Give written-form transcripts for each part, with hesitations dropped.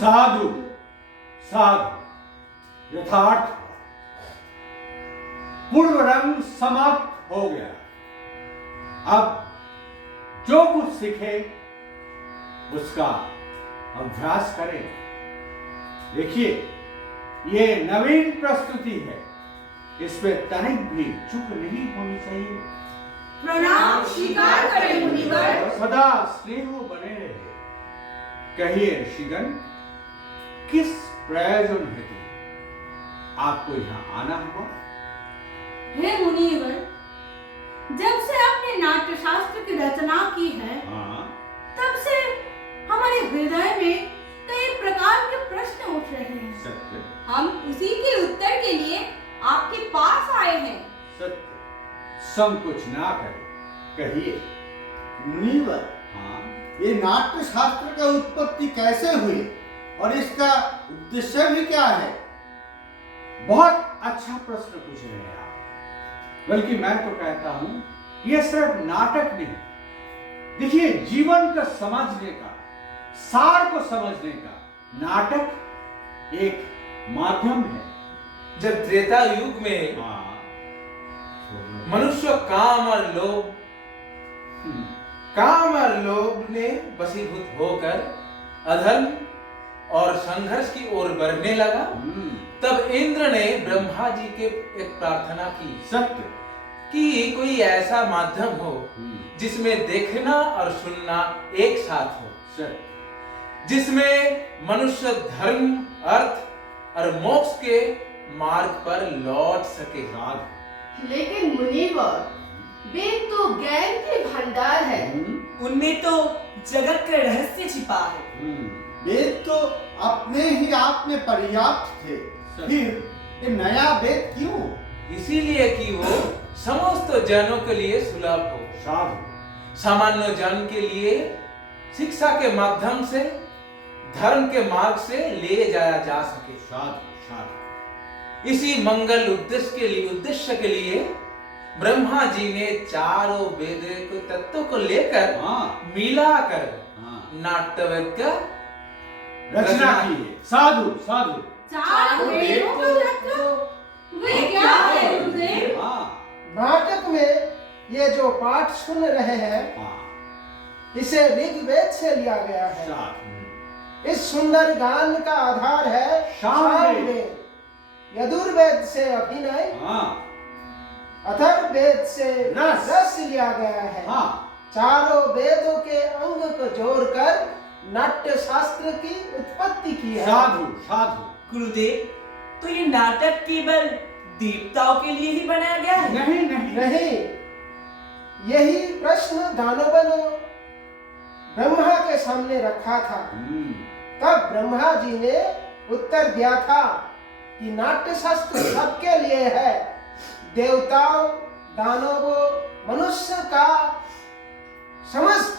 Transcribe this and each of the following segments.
साधु साधु यथार्थ पूर्व रंग समाप्त हो गया। अब जो कुछ सीखे उसका अभ्यास करें। देखिए, ये नवीन प्रस्तुति है, इसमें तनिक भी चूक नहीं होनी चाहिए। प्रणाम स्वीकार करें मुनिवर। सदा स्नेह बने रहे। कहिए ऋषिगण, किस प्रयोजन हेतु आपको यहाँ आना हुआ? हे मुनिवर, जब से आपने नाट्य शास्त्र की रचना की है, तब से हमारे हृदय में कई प्रकार के प्रश्न उठ रहे हैं। सत्य। हम उसी के उत्तर के लिए आपके पास आए हैं। सत्य। संकोच ना करें, कहिए। मुनिवर, ये नाट्य शास्त्र का उत्पत्ति कैसे हुई और इसका उद्देश्य भी क्या है? बहुत अच्छा प्रश्न पूछ रहे हैं आप। बल्कि मैं तो कहता हूं, यह सिर्फ नाटक नहीं। देखिए, जीवन का समझने का, सार को समझने का नाटक एक माध्यम है। जब त्रेता युग में मनुष्य काम और लोभ ने वशीभूत होकर अधर्म और संघर्ष की ओर बढ़ने लगा, तब इंद्र ने ब्रह्मा जी के एक प्रार्थना की। सत्य। कि कोई ऐसा माध्यम हो जिसमें देखना और सुनना एक साथ हो। सत्य। जिसमें मनुष्य धर्म, अर्थ और मोक्ष के मार्ग पर लौट सके। लेकिन मुनिवर, वेद तो ज्ञान के भंडार है। उनमें तो जगत का रहस्य छिपा है। वेद तो अपने ही आप में पर्याप्त थे, फिर ये नया वेद क्यों? इसीलिए कि वो समस्त जनों के लिए सुलभ हो। सामान्य जन के लिए शिक्षा के माध्यम से धर्म के मार्ग से ले जाया जा सके। इसी मंगल उद्देश्य के लिए ब्रह्मा जी ने चारों वेद के तत्वों को लेकर मिलाकर नाट्यवेद का रचना की है। साधु साधु। चार वेदों के तत्व वे क्या है गुरुदेव? नाटक में ये जो पाठ सुन रहे हैं, इसे ऋग्वेद से लिया गया है। इस सुंदर गान का आधार है सामवेद। यजुर्वेद से अभिनय, अथर्ववेद से रस लिया गया है। चारों वेदों के अंग को जोड़कर नाट्य शास्त्र की उत्पत्ति की है। साधु साधु। गुरुदेव, तो ये नाटक केवल देवताओं के लिए ही बनाया गया है? नहीं नहीं नहीं, यही प्रश्न दानवों ने ब्रह्मा के सामने रखा था। तब ब्रह्मा जी ने उत्तर दिया था कि नाट्य शास्त्र सबके लिए है। देवताओं, दानवों, मनुष्य का समस्त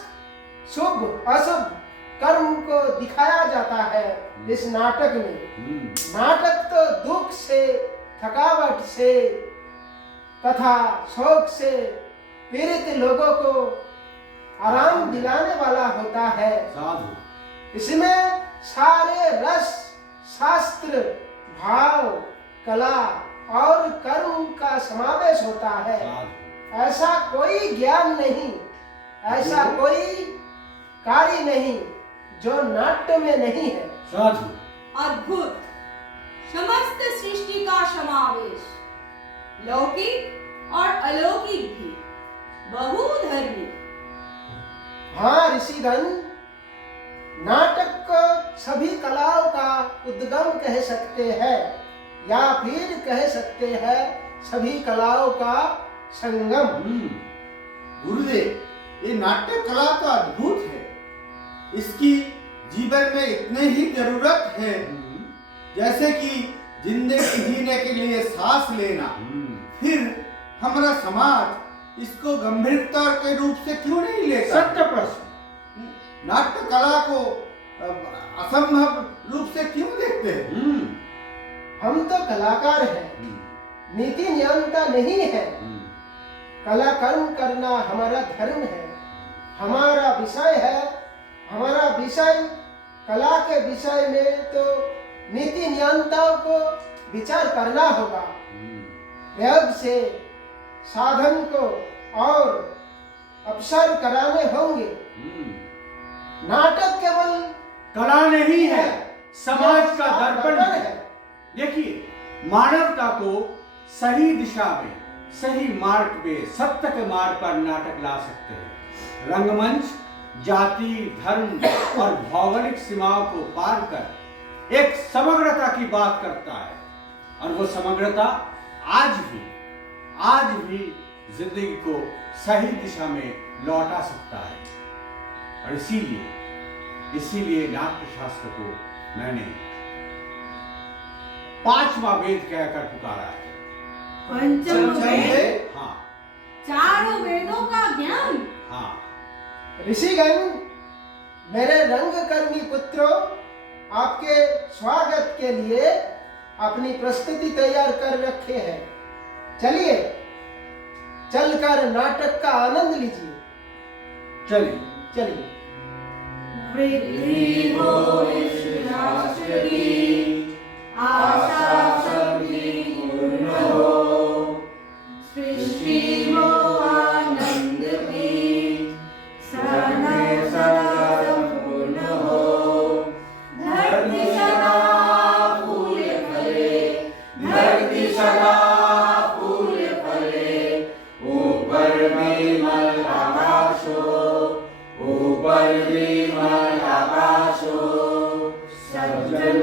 शुभ अशुभ कर्म को दिखाया जाता है इस नाटक में। नाटक तो दुख से, थकावट से तथा शोक से पीड़ित लोगों को आराम दिलाने वाला होता है। इसमें सारे रस, शास्त्र, भाव, कला और कर्म का समावेश होता है। ऐसा कोई ज्ञान नहीं, ऐसा कोई कार्य नहीं जो नाट्य में नहीं है। साधु। अद्भुत। समस्त सृष्टि का समावेश, लौकिक और अलौकिक भी, बहुधर्मी। हाँ ऋषिगण, नाटक को सभी कलाओं का उद्गम कह सकते हैं या फिर कह सकते हैं सभी कलाओं का संगम। गुरुदेव, ये नाट्य कला तो अद्भुत है। इसकी जीवन में इतने ही जरूरत है जैसे कि जिंदगी जीने के लिए सांस लेना। फिर हमारा समाज इसको गंभीरता के रूप से क्यों नहीं लेता? सत्य प्रश्न। नाट्य कला को असंभव रूप से क्यों देखते हैं? हम तो कलाकार हैं, नीति नियंता नहीं है। कला कर्म करना हमारा धर्म है, हमारा विषय है। हमारा विषय कला के विषय में तो नीति नियंताओं को विचार करना होगा। प्रयोग से साधन को और अवसर कराने होंगे। नाटक केवल कला नहीं है, समाज का दर्पण है। देखिए, मानवता को सही दिशा में, सही मार्ग पे, सत्य के मार्ग पर नाटक ला सकते हैं। रंगमंच जाति, धर्म और भौगोलिक सीमाओं को पार कर एक समग्रता की बात करता है, और वो समग्रता आज भी जिंदगी को सही दिशा में लौटा सकता है। और इसीलिए नाट्य शास्त्र को मैंने पांचवा वेद कहकर पुकारा है। पंचम वेद, हाँ चारों वेदों का ज्ञान। हाँ। ऋषिगण, मेरे रंगकर्मी पुत्रों, आपके स्वागत के लिए अपनी प्रस्तुति तैयार कर रखे हैं। चलिए, चलकर नाटक का आनंद लीजिए। चलिए। वृद्धि हो इस राष्ट्र की, आशा सबकी पूर्ण हो, सृष्टि हो आनंद की, सदा संपूर्ण हो। धरती सदा फूल फले, धरती सदा फूल फले, ऊपर विमल आकाश हो, ऊपर विमल आकाश हो। सज्जन